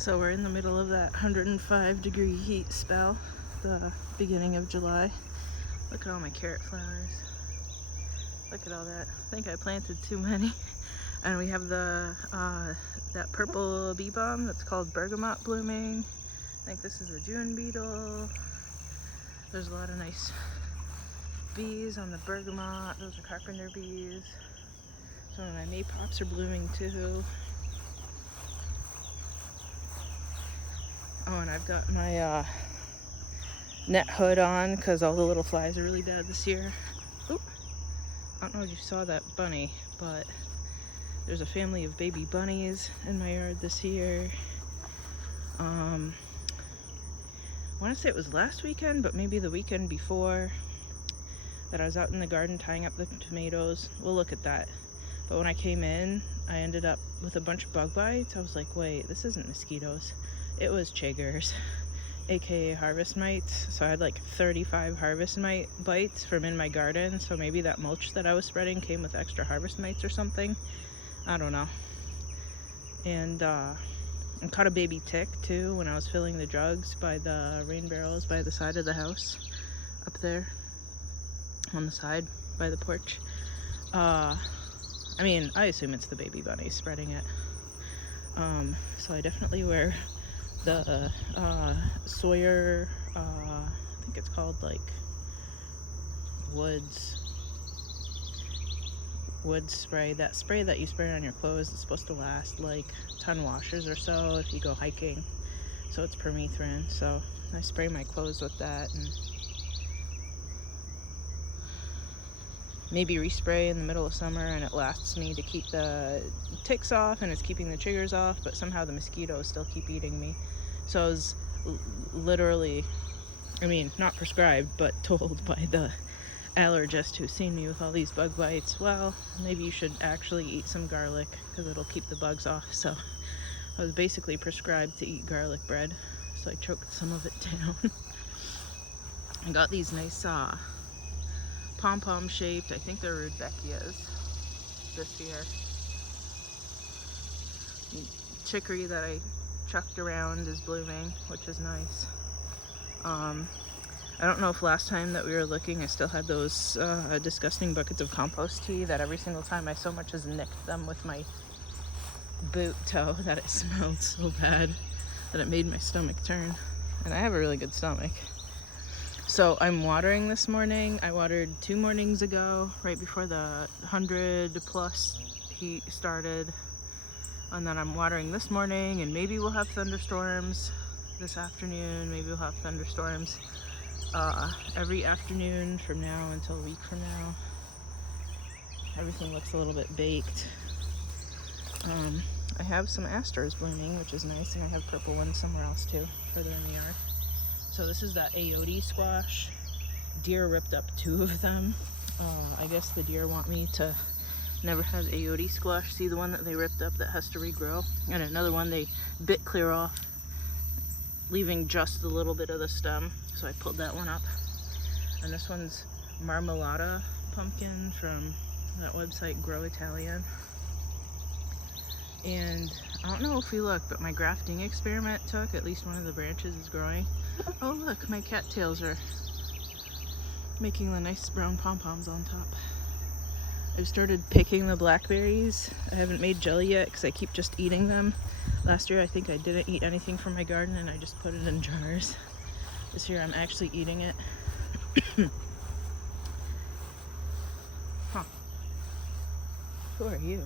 So we're in the middle of that 105-degree heat spell, the beginning of July. Look at all my carrot flowers. Look at all that. I think I planted too many. And we have the that purple bee balm that's called bergamot blooming. I think this is a June beetle. There's a lot of nice bees on the bergamot. Those are carpenter bees. Some of my maypops are blooming too. Oh, and I've got my net hood on because all the little flies are really bad this year. Oop. I don't know if you saw that bunny, but there's a family of baby bunnies in my yard this year. I want to say it was last weekend, but maybe the weekend before, that I was out in the garden tying up the tomatoes. We'll look at that. But when I came in, I ended up with a bunch of bug bites. I was like, wait, this isn't mosquitoes. It was chiggers, aka harvest mites. So I had like 35 harvest mite bites from in my garden. So maybe that mulch that I was spreading came with extra harvest mites or something. I don't know. And I caught a baby tick too when I was filling the jugs by the rain barrels by the side of the house, up there on the side by the porch. I mean, I assume it's the baby bunny spreading it. So I definitely wear the Sawyer, I think it's called like wood spray. That spray that you spray on your clothes is supposed to last like 10 washes or so if you go hiking. So it's permethrin. So I spray my clothes with that and maybe respray in the middle of summer, and it lasts me to keep the ticks off and it's keeping the chiggers off, but somehow the mosquitoes still keep eating me. So I was literally, I mean, not prescribed, but told by the allergist who's seen me with all these bug bites, well, maybe you should actually eat some garlic because it'll keep the bugs off. So I was basically prescribed to eat garlic bread, so I choked some of it down. I got these nice pom-pom shaped, I think they're rudbeckias this year. Chicory that I chucked around is blooming, which is nice. I don't know if last time that we were looking I still had those disgusting buckets of compost tea that every single time I so much as nicked them with my boot toe that it smelled so bad that it made my stomach turn. And I have a really good stomach. So I'm watering this morning. I watered 2 mornings ago, right before the 100+ heat started. And then I'm watering this morning, and maybe we'll have thunderstorms this afternoon. Maybe we'll have thunderstorms every afternoon from now until a week from now. Everything looks a little bit baked. I have some asters blooming, which is nice, and I have purple ones somewhere else too, further in the yard. So this is that ayote squash. Deer ripped up 2 of them. I guess the deer want me to never have ayote squash. See the one that they ripped up that has to regrow? And another one they bit clear off, leaving just a little bit of the stem. So I pulled that one up. And this one's marmalata pumpkin from that website Grow Italian. And I don't know if you look, but my grafting experiment took, at least one of the branches is growing. Oh look, my cattails are making the nice brown pom-poms on top. I've started picking the blackberries. I haven't made jelly yet because I keep just eating them. Last year I think I didn't eat anything from my garden and I just put it in jars. This year I'm actually eating it. Huh. Who are you?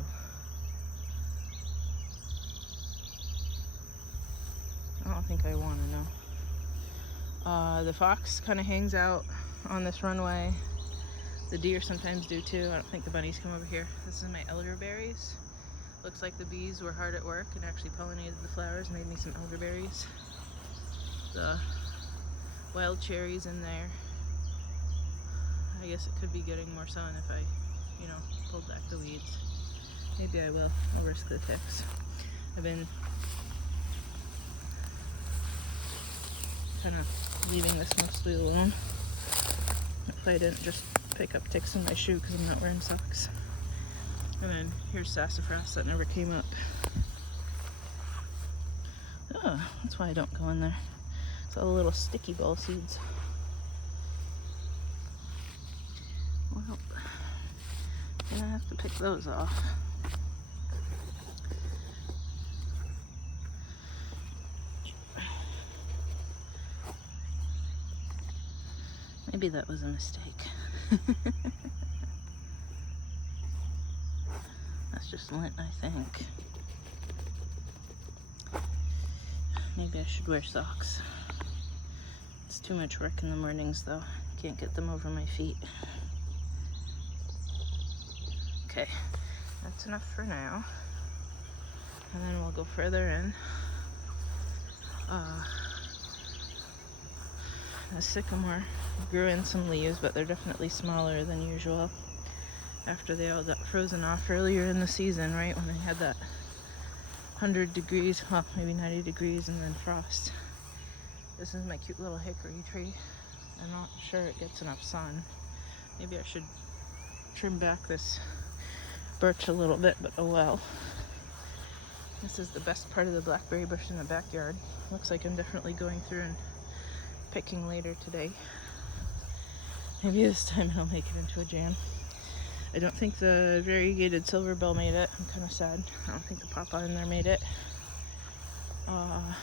I don't think I want to know. The fox kind of hangs out on this runway. The deer sometimes do too. I don't think the bunnies come over here. This is my elderberries. Looks like the bees were hard at work and actually pollinated the flowers, made me some elderberries. The wild cherries in there. I guess it could be getting more sun if I, pulled back the weeds. Maybe I will. I'll risk the ticks. I've been kind of leaving this mostly alone. If I didn't just pick up ticks in my shoe because I'm not wearing socks. And then here's sassafras that never came up. Oh, That's why I don't go in there. It's all the little sticky ball seeds. Well, I'm gonna have to pick those off. Maybe that was a mistake. That's just lint, I think. Maybe I should wear socks. It's too much work in the mornings though. Can't get them over my feet. Okay, that's enough for now. And then we'll go further in. The sycamore grew in some leaves, but they're definitely smaller than usual after they all got frozen off earlier in the season, right when they had that 100 degrees, well, maybe 90 degrees, and then frost. This is my cute little hickory tree. I'm not sure it gets enough sun. Maybe I should trim back this birch a little bit, but oh well. This is the best part of the blackberry bush in the backyard. Looks like I'm definitely going through and picking later today. Maybe this time I'll make it into a jam. I don't think the variegated silver bell made it. I'm kind of sad. I don't think the pawpaw in there made it. I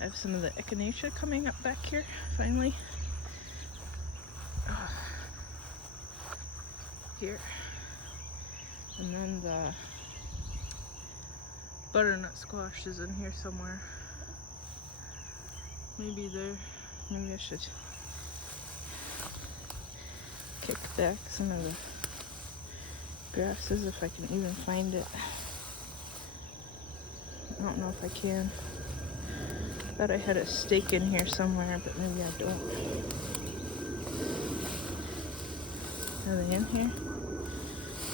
have some of the echinacea coming up back here, finally. Here. And then the butternut squash is in here somewhere. Maybe there. Maybe I should kick back some of the grasses if I can even find it. I don't know if I can. Thought I had a stake in here somewhere, but maybe I don't. Are they in here?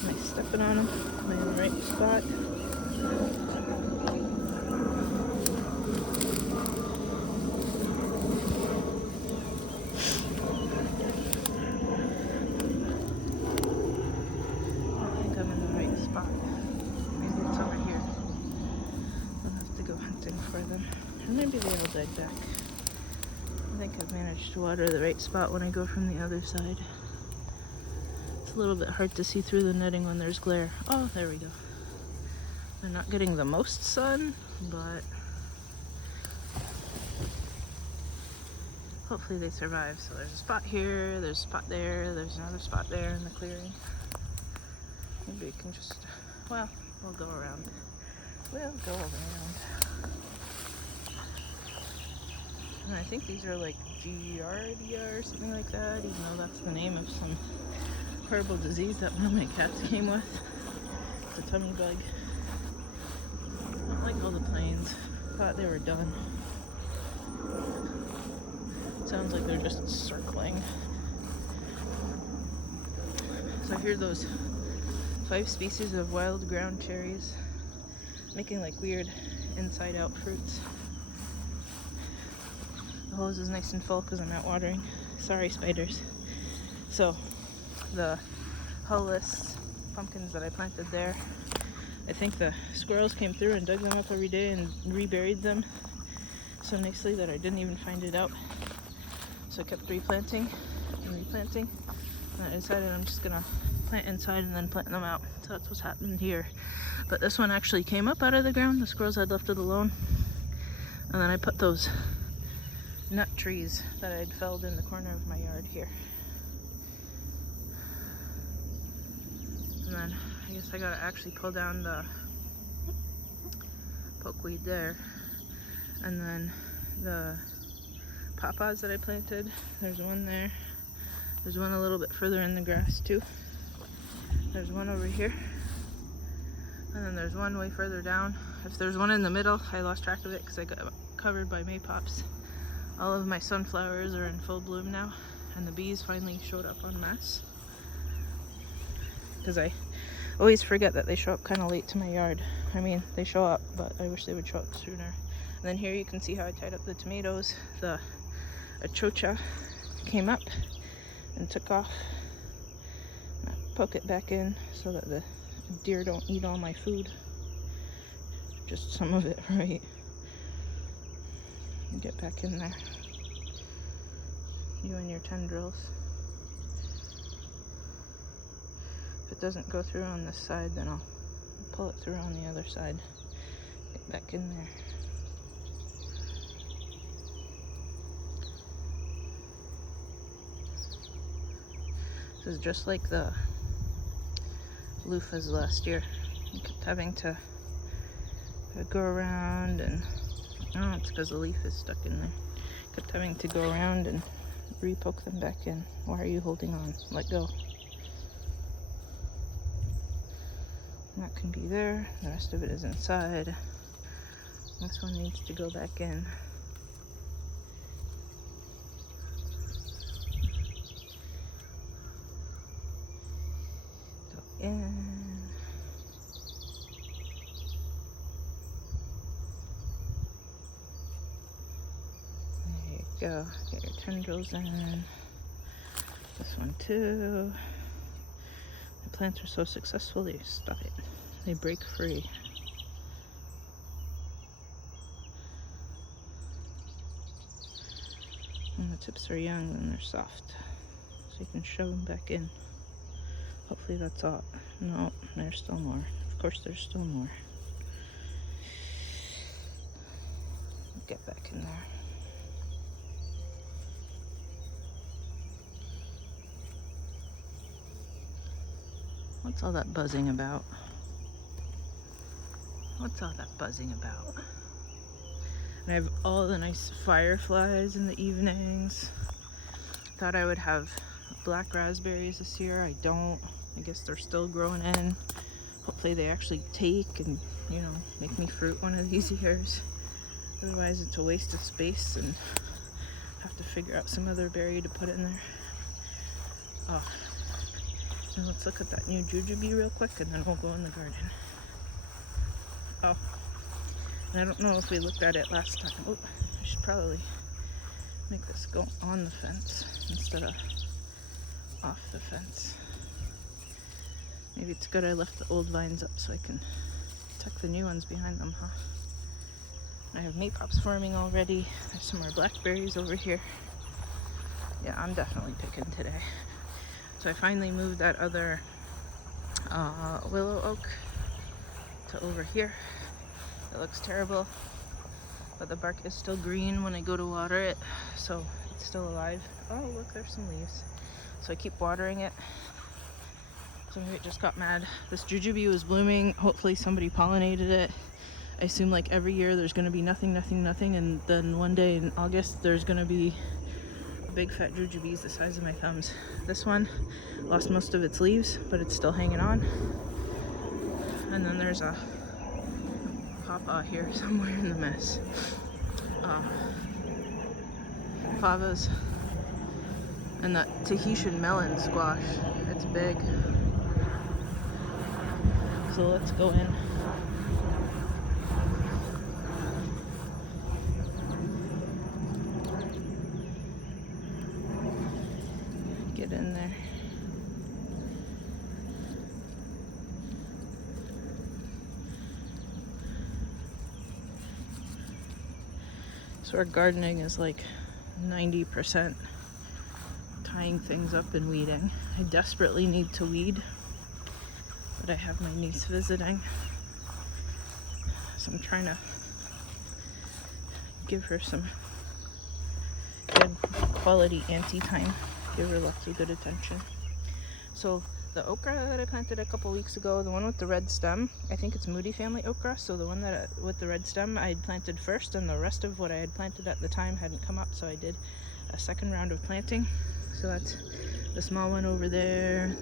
Am I stepping on them? Am I in the right spot? Maybe they all died back. I think I've managed to water the right spot when I go from the other side. It's a little bit hard to see through the netting when there's glare. Oh, there we go. They're not getting the most sun, but hopefully they survive. So there's a spot here, there's a spot there, there's another spot there in the clearing. Maybe we can just, well, we'll go around. We'll go around. And I think these are like Giardia or something like that, even though that's the name of some horrible disease that one of my cats came with. It's a tummy bug. Not like all the planes. Thought they were done. Sounds like they're just circling. So here are those 5 species of wild ground cherries, making like weird inside out fruits. The hose is nice and full because I'm out watering. Sorry, spiders. So the hull-less pumpkins that I planted there, I think the squirrels came through and dug them up every day and reburied them so nicely that I didn't even find it out. So I kept replanting and replanting, and I decided I'm just gonna plant inside and then plant them out. So that's what's happened here. But this one actually came up out of the ground. The squirrels had left it alone, and then I put those nut trees that I'd felled in the corner of my yard here. And then I guess I gotta actually pull down the pokeweed there. And then the pawpaws that I planted, there's one there. There's one a little bit further in the grass too. There's one over here. And then there's one way further down. If there's one in the middle, I lost track of it because I got covered by maypops. All of my sunflowers are in full bloom now, and the bees finally showed up en masse. Because I always forget that they show up kind of late to my yard. I mean, they show up, but I wish they would show up sooner. And then here you can see how I tied up the tomatoes. The achocha came up and took off. I poke it back in so that the deer don't eat all my food. Just some of it, right? and get back in there. You and your tendrils. If it doesn't go through on this side, then I'll pull it through on the other side. Get back in there. This is just like the loofahs last year. I kept having to go around and, oh, it's because the leaf is stuck in there. Kept having to go around and re-poke them back in. Why are you holding on? Let go. And that can be there. The rest of it is inside. This one needs to go back in. Go in. There you go. Get your tendrils in. This one too. The plants are so successful, they stop it. They break free. When the tips are young, then they're soft. So you can shove them back in. Hopefully that's all. No, there's still more. Of course there's still more. Get back in there. What's all that buzzing about? What's all that buzzing about? And I have all the nice fireflies in the evenings. Thought I would have black raspberries this year. I don't. I guess they're still growing in. Hopefully they actually take and, you know, make me fruit one of these years. Otherwise it's a waste of space and have to figure out some other berry to put in there. Oh. And let's look at that new jujube real quick and then we'll go in the garden. Oh. And I don't know if we looked at it last time. Oh, I should probably make this go on the fence instead of off the fence. Maybe it's good I left the old vines up so I can tuck the new ones behind them, huh? I have maypops forming already. There's some more blackberries over here. Yeah, I'm definitely picking today. So I finally moved that other willow oak to over here. It looks terrible, but the bark is still green when I go to water it, so it's still alive. Oh, look, there's some leaves. So I keep watering it. So maybe it just got mad. This jujube was blooming. Hopefully somebody pollinated it. I assume like every year there's gonna be nothing, and then one day in August there's gonna be big fat jujubes the size of my thumbs. This one lost most of its leaves, but it's still hanging on. And then there's a pawpaw here somewhere in the mess. Favas. And that Tahitian melon squash. It's big. So let's go in. Get in there. So our gardening is like 90% tying things up and weeding. I desperately need to weed, but I have my niece visiting, so I'm trying to give her some good quality auntie time, give her lots of good attention. So the okra that I planted a couple weeks ago, the one with the red stem, I think it's Moody family okra, so the one that with the red stem I had planted first, and the rest of what I had planted at the time hadn't come up, so I did a second round of planting. So that's the small one over there,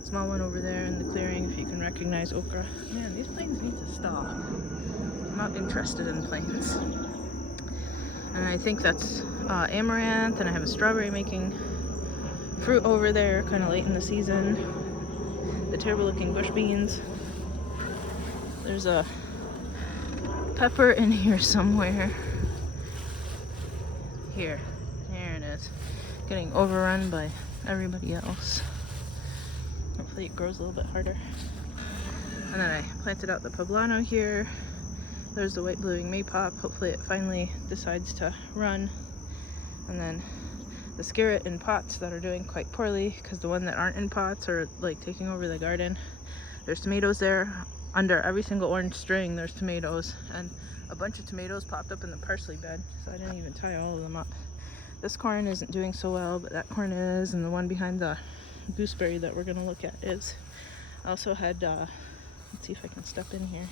the small one over there in the clearing, if you can recognize okra. Man, these planes need to stop. I'm not interested in planes. And I think that's amaranth, and I have a strawberry making fruit over there, kind of late in the season. The terrible looking bush beans. There's a pepper in here somewhere. Here it is. Getting overrun by everybody else. Hopefully it grows a little bit harder. And then I planted out the poblano here. there's the white blooming maypop. Hopefully it finally decides to run. And then the skirret in pots that are doing quite poorly, because the one that aren't in pots are like taking over the garden. There's tomatoes there. Under every single orange string there's tomatoes, and a bunch of tomatoes popped up in the parsley bed, so I didn't even tie all of them up. This corn isn't doing so well, but that corn is, and the one behind the gooseberry that we're gonna look at is. I also had let's see if I can step in here.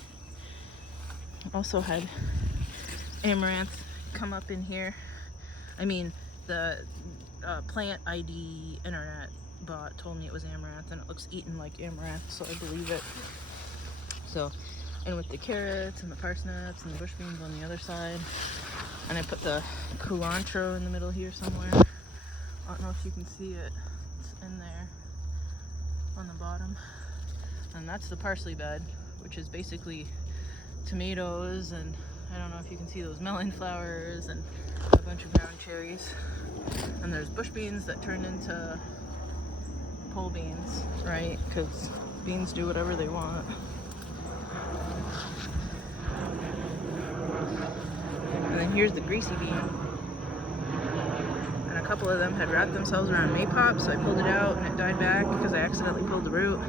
Also had amaranth come up in here. I mean, the plant ID internet bot told me it was amaranth, and it looks eaten like amaranth, so I believe it. So, and with the carrots and the parsnips and the bush beans on the other side, and I put the culantro in the middle here somewhere. I don't know if you can see it. It's in there on the bottom. And that's the parsley bed, which is basically tomatoes, and I don't know if you can see those melon flowers and a bunch of brown cherries. And there's bush beans that turned into pole beans, right? Because beans do whatever they want. And then here's the greasy bean. And a couple of them had wrapped themselves around maypop, so I pulled it out and it died back because I accidentally pulled the root.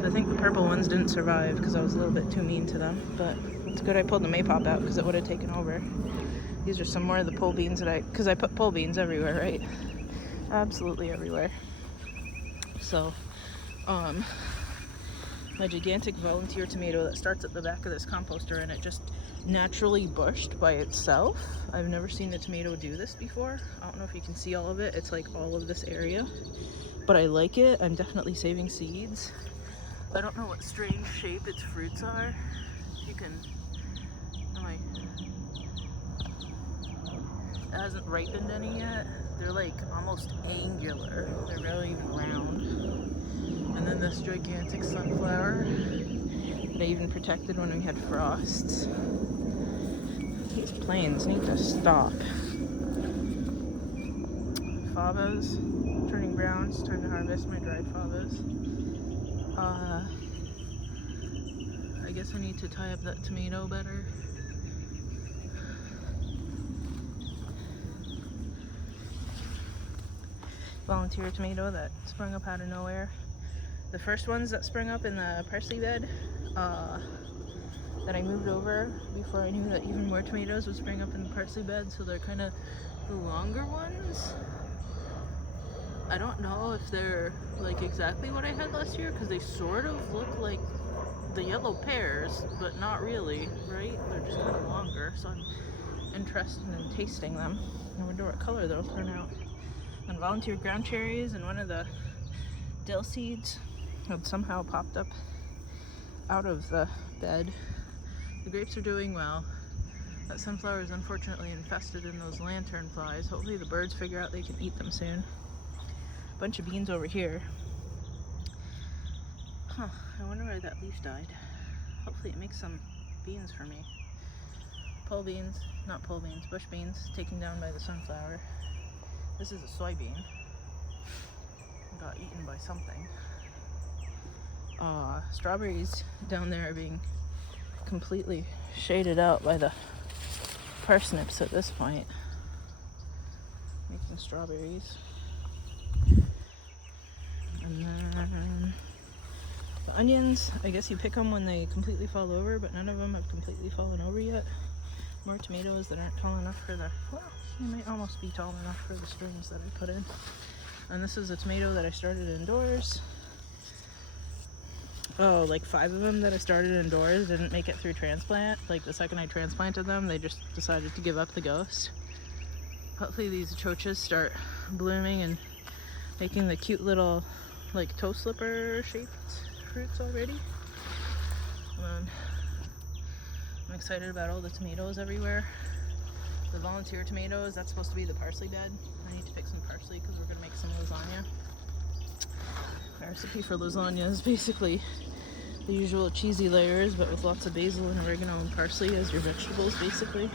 So I think the purple ones didn't survive because I was a little bit too mean to them. But it's good I pulled the maypop out because it would have taken over. These are some more of the pole beans that because I put pole beans everywhere, right? Absolutely everywhere. So, my gigantic volunteer tomato that starts at the back of this composter, and it just naturally bushed by itself. I've never seen a tomato do this before. I don't know if you can see all of it. It's like all of this area, but I like it. I'm definitely saving seeds. I don't know what strange shape its fruits are. You can, it hasn't ripened any yet. They're like almost angular. They're barely even round. And then this gigantic sunflower that I even protected when we had frosts. These planes need to stop. Favas turning brown. It's time to harvest my dried favas. I guess I need to tie up that tomato better. Volunteer tomato that sprung up out of nowhere. The first ones that sprung up in the parsley bed that I moved over before I knew that even more tomatoes would spring up in the parsley bed, so they're kind of the longer ones. I don't know if they're like exactly what I had last year, because they sort of look like the yellow pears, but not really, right? They're just kind of longer, so I'm interested in tasting them. I wonder what color they'll turn out. And volunteer ground cherries, and one of the dill seeds had somehow popped up out of the bed. The grapes are doing well. That sunflower is unfortunately infested in those lantern flies. Hopefully the birds figure out they can eat them soon. Bunch of beans over here. Huh, I wonder why that leaf died. Hopefully it makes some beans for me. Pole beans, not pole beans, bush beans, taken down by the sunflower. This is a soybean. Got eaten by something. Strawberries down there are being completely shaded out by the parsnips at this point. Making strawberries. And then the onions, I guess you pick them when they completely fall over, but none of them have completely fallen over yet. More tomatoes that aren't tall enough for the, well, they might almost be tall enough for the strings that I put in. And this is a tomato that I started indoors. Oh, like 5 of them that I started indoors didn't make it through transplant. Like the second I transplanted them, they just decided to give up the ghost. Hopefully these chochas start blooming and making the cute little like toe slipper shaped fruits already. I'm excited about all the tomatoes everywhere. The volunteer tomatoes, that's supposed to be the parsley bed. I need to pick some parsley because we're going to make some lasagna. My recipe for lasagna is basically the usual cheesy layers, but with lots of basil and oregano and parsley as your vegetables, basically.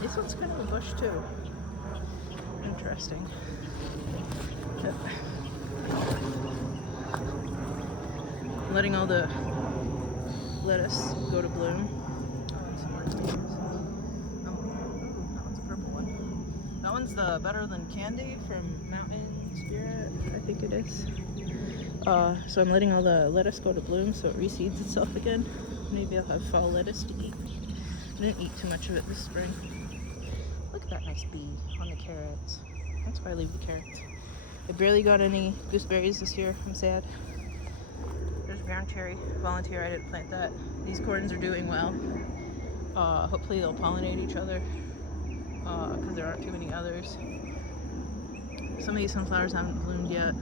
This one's kind of a bush too. Interesting. Yep. Letting all the lettuce go to bloom. Oh, and some more tomatoes. Oh, ooh, that one's a purple one. That one's the Better Than Candy from Mountain Spirit, I think it is. So I'm letting all the lettuce go to bloom so it reseeds itself again. Maybe I'll have fall lettuce to eat. I didn't eat too much of it this spring. Look at that nice bee on the carrots. That's why I leave the carrots. I barely got any gooseberries this year. I'm sad. There's ground cherry. Volunteer, I didn't plant that. These corns are doing well. Hopefully they'll pollinate each other because there aren't too many others. Some of these sunflowers haven't bloomed yet.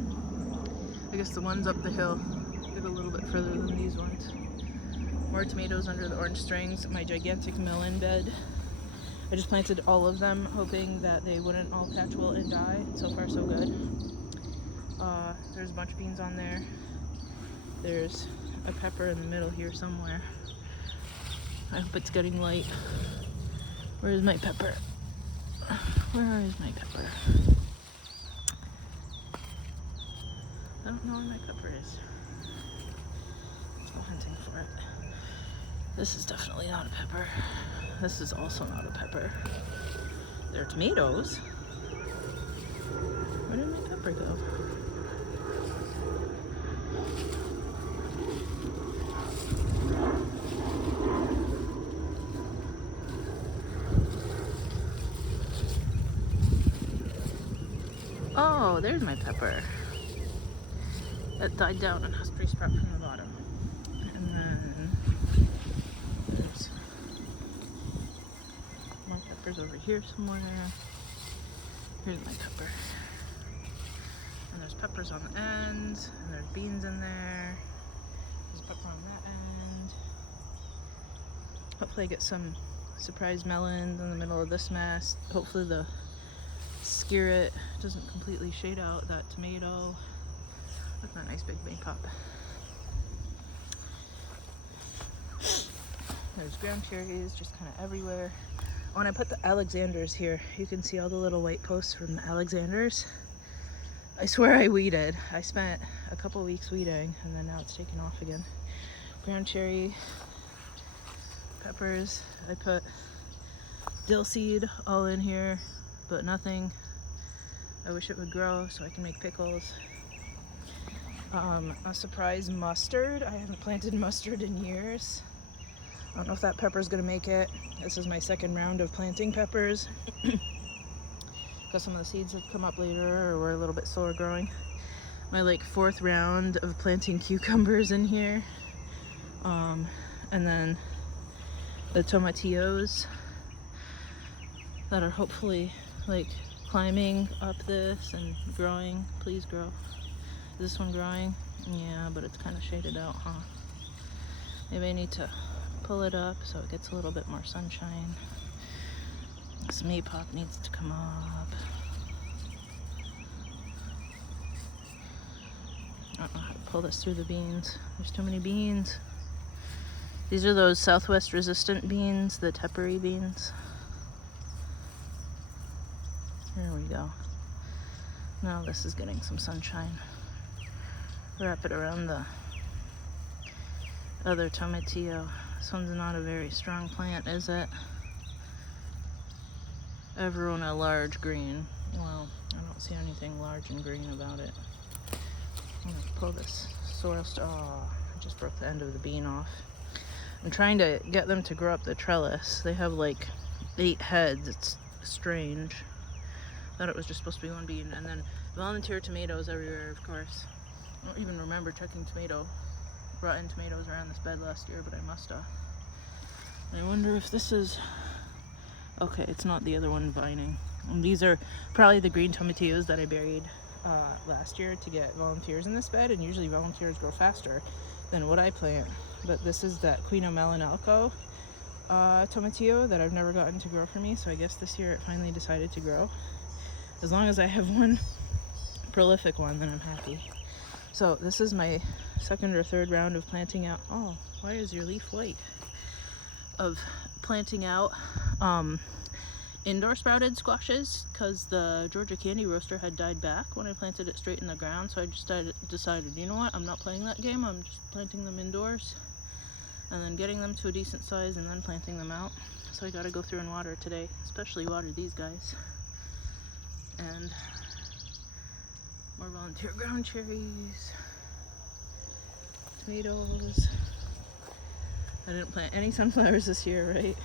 I guess the ones up the hill get a little bit further than these ones. More tomatoes under the orange strings. My gigantic melon bed. I just planted all of them, hoping that they wouldn't all patch wilt and die. So far, so good. There's a bunch of beans on there. There's a pepper in the middle here somewhere. I hope it's getting light. Where is my pepper? Where is my pepper? I don't know where my pepper is. Let's go hunting for it. This is definitely not a pepper. This is also not a pepper. There are tomatoes. Where did my pepper go? Oh, there's my pepper. That died down and has pre-sprout from the bottom. And then there's more peppers over here somewhere. Here's my pepper. And there's peppers on the ends, and there's beans in there. There's a pepper on that end. Hopefully I get some surprise melons in the middle of this mess. Hopefully the skirret doesn't completely shade out that tomato. Look at that nice big bean pop. There's ground cherries just kind of everywhere. When I put the Alexanders here, you can see all the little white posts from the Alexanders. I swear I weeded. I spent a couple weeks weeding and then now it's taken off again. Ground cherry, peppers. I put dill seed all in here, but nothing. I wish it would grow so I can make pickles. A surprise mustard. I haven't planted mustard in years. I don't know if that pepper is gonna make it. This is my second round of planting peppers. Because some of the seeds have come up later or were a little bit slower growing. My like fourth round of planting cucumbers in here. And then the tomatillos that are hopefully like climbing up this and growing. Please grow. Is this one growing? Yeah, but it's kind of shaded out, huh? Maybe I need to pull it up so it gets a little bit more sunshine. This maypop needs to come up. I don't know how to pull this through the beans. There's too many beans. These are those Southwest resistant beans, the tepary beans. There we go. Now this is getting some sunshine. Wrap it around the other tomatillo. This one's not a very strong plant, is it? Everyone a large green. Well, I don't see anything large and green about it. I'm gonna pull this soil oh, I just broke the end of the bean off. I'm trying to get them to grow up the trellis. They have like 8 heads. It's strange. Thought it was just supposed to be one bean. And then volunteer tomatoes everywhere, of course. I don't even remember checking brought in tomatoes around this bed last year, but I must have. I wonder if this is, okay, it's not the other one vining. And these are probably the green tomatillos that I buried last year to get volunteers in this bed, and usually volunteers grow faster than what I plant. But this is that Queen of Melanelco tomatillo that I've never gotten to grow for me, so I guess this year it finally decided to grow. As long as I have one prolific one, then I'm happy. So this is my second or third round of planting out. Oh, why is your leaf white? Of planting out indoor sprouted squashes, because the Georgia Candy Roaster had died back when I planted it straight in the ground. So I just decided, you know what? I'm not playing that game. I'm just planting them indoors. and then getting them to a decent size and then planting them out. So I gotta go through and water today, especially water these guys. And more volunteer ground cherries, tomatoes. I didn't plant any sunflowers this year, right?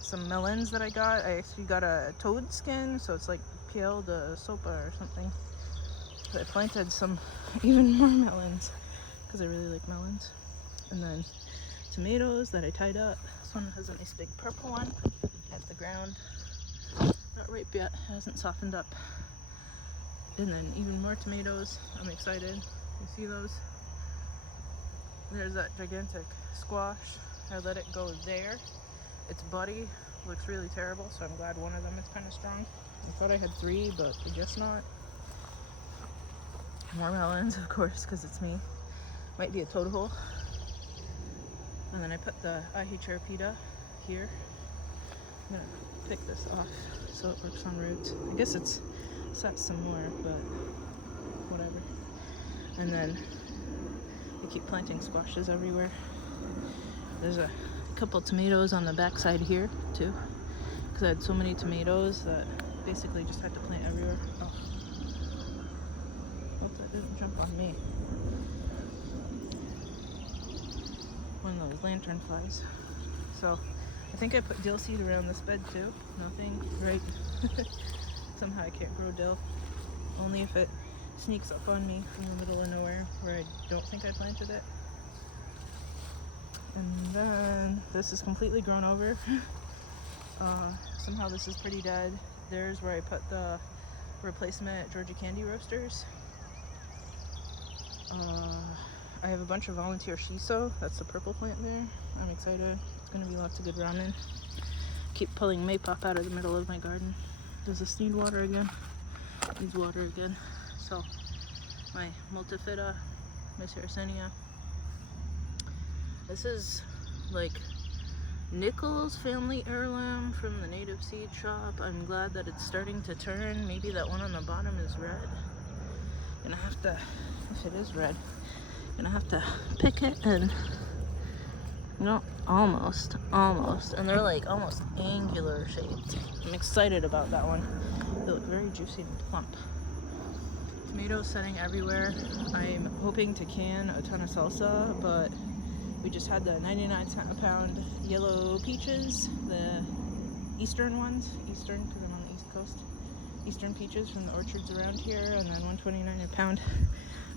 Some melons that I got. I actually got a toad skin, so it's like piel de sopa or something. But I planted some even more melons because I really like melons. And then tomatoes that I tied up. This one has a nice big purple one at the ground. Not ripe yet, hasn't softened up. And then even more tomatoes. I'm excited. You see those? There's that gigantic squash. I let it go there. Its body looks really terrible, so I'm glad one of them is kind of strong. I thought I had 3, but I guess not. More melons, of course, because it's me. Might be a toad hole. And then I put the ahi charapita here. I'm gonna pick this off so it works on roots. I guess it's set some more, but whatever. And then I keep planting squashes everywhere. There's a couple tomatoes on the back side here too, because I had so many tomatoes that basically just had to plant everywhere. Oh, hope that didn't jump on me. One of those lantern flies. So I think I put dill seed around this bed too. Nothing, right? Somehow I can't grow dill. Only if it sneaks up on me from the middle of nowhere where I don't think I planted it. And then this is completely grown over. Somehow this is pretty dead. There's where I put the replacement Georgia candy roasters. I have a bunch of volunteer shiso. That's the purple plant there. I'm excited. It's gonna be lots of good ramen. Keep pulling maypop out of the middle of my garden. Does this need water again? Needs water again. So my multifida, my sarracenia. This is like Nichols family heirloom from the native seed shop. I'm glad that it's starting to turn. Maybe that one on the bottom is red. Gonna have to, if it is red, gonna have to pick it and, you know, almost. And they're like almost angular shaped. I'm excited about that one. They look very juicy and plump. Tomatoes setting everywhere. I'm hoping to can a ton of salsa, but we just had the 99-cent a pound yellow peaches, the eastern ones, eastern because I'm on the east coast, eastern peaches from the orchards around here, and then $1.29 a pound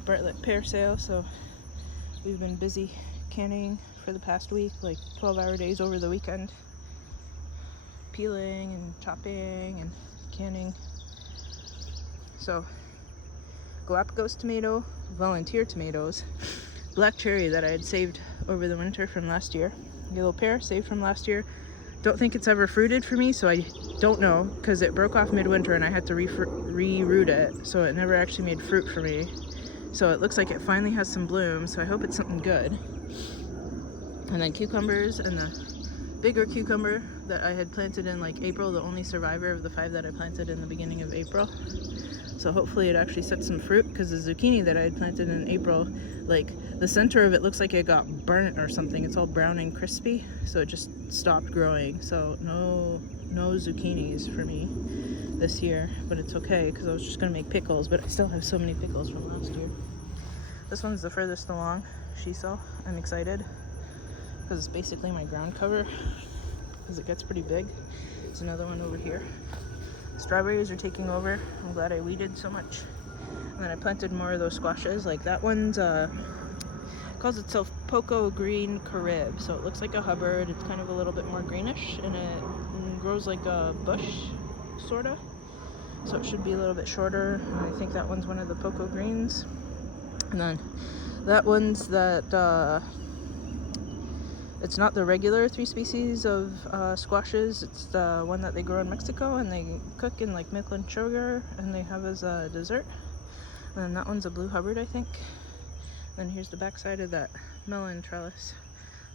Bartlett pear sale. So we've been busy canning for the past week, like 12-hour days over the weekend, peeling and chopping and canning. So Galapagos tomato, volunteer tomatoes, black cherry that I had saved over the winter from last year, yellow pear saved from last year. Don't think it's ever fruited for me, so I don't know, because it broke off midwinter and I had to re-root it, so it never actually made fruit for me. So it looks like it finally has some bloom, so I hope it's something good. And then cucumbers, and the bigger cucumber that I had planted in like April, the only survivor of the 5 that I planted in the beginning of April. So hopefully it actually sets some fruit, because the zucchini that I had planted in April, like the center of it looks like it got burnt or something. It's all brown and crispy, so it just stopped growing. So no zucchinis for me this year, but it's okay because I was just gonna make pickles, but I still have so many pickles from last year. This one's the furthest along, shiso. I'm excited because it's basically my ground cover because it gets pretty big. There's another one over here. Strawberries are taking over. I'm glad I weeded so much. And then I planted more of those squashes. Like that one's calls itself Poco Green Carib. So it looks like a Hubbard. It's kind of a little bit more greenish, and it grows like a bush, sorta. So it should be a little bit shorter. And I think that one's one of the Poco Greens. And then that one's that it's not the regular 3 species of squashes. It's the one that they grow in Mexico and they cook in like milk and sugar and they have as a dessert. And then that one's a blue Hubbard, I think. Then here's the back side of that melon trellis.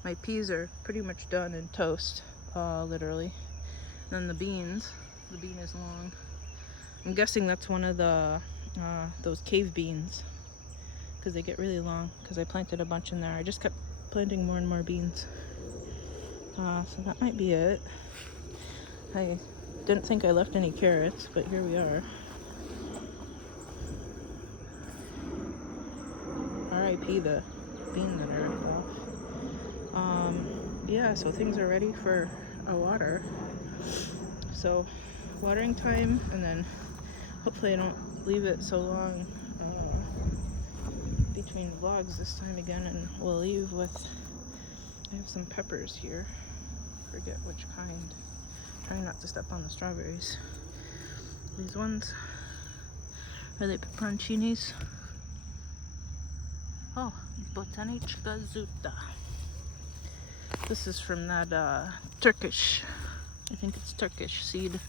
My peas are pretty much done in toast, literally. And then the bean is long. I'm guessing that's one of the those cave beans because they get really long because I planted a bunch in there. I just kept planting more and more beans. So that might be it. I didn't think I left any carrots, but here we are. R.I.P. the bean that I ripped off. Yeah, so things are ready for a water. So watering time, and then hopefully I don't leave it so long between vlogs this time again, and we'll leave with, I have some peppers here, forget which kind, trying not to step on the strawberries. These ones, are they peperoncinis? Oh, botaniczka zuta. This is from that Turkish, I think it's Turkish seed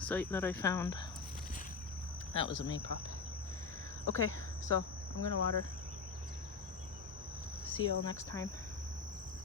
site that I found. That was a maypop. Okay, so I'm gonna water. See y'all next time.